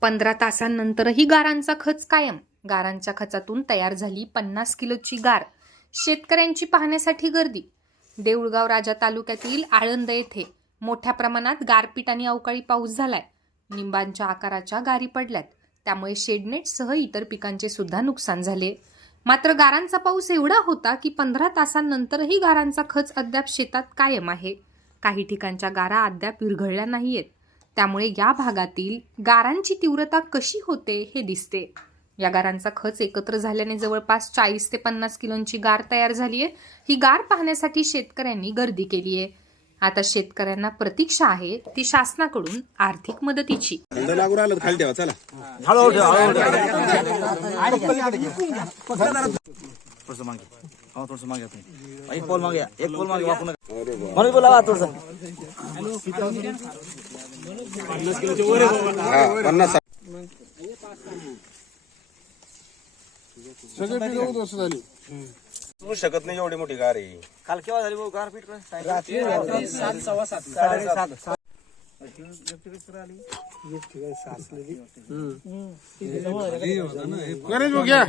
पंधरा तासांनंतरही गारांचा खच कायम. गारांच्या खचातून तयार झाली पन्नास किलोची गार. शेतकऱ्यांची पाहण्यासाठी गर्दी. देऊळगाव राजा तालुक्यातील आळंद येथे मोठ्या प्रमाणात गारपीट आणि अवकाळी पाऊस झालाय. निंबांच्या आकाराच्या गारी पडल्यात. त्यामुळे शेडनेटसह इतर पिकांचे सुद्धा नुकसान झाले. मात्र गारांचा पाऊस एवढा होता की पंधरा तासांनंतरही गारांचा खच अद्याप शेतात कायम आहे. काही ठिकाणच्या गारा अद्याप विरघळल्या नाहीयेत. त्यामुळे या भागातील गारांची तीव्रता कशी होते हे दिसते. या गारांचा खच एकत्र झाल्याने जवळपास चाळीस ते पन्नास किलोंची गार तयार झाली आहे ही गार पाहण्यासाठी शेतकऱ्यांनी गर्दी केली आहे आता शेतकऱ्यांना प्रतीक्षा आहे ती शासनाकडून आर्थिक मदतीची. थंड हो पन्नास तू शकत नाही एवढी मोठी गार आहे काल केव्हा झाली भाऊ गारपीट गणेश भाऊ घ्या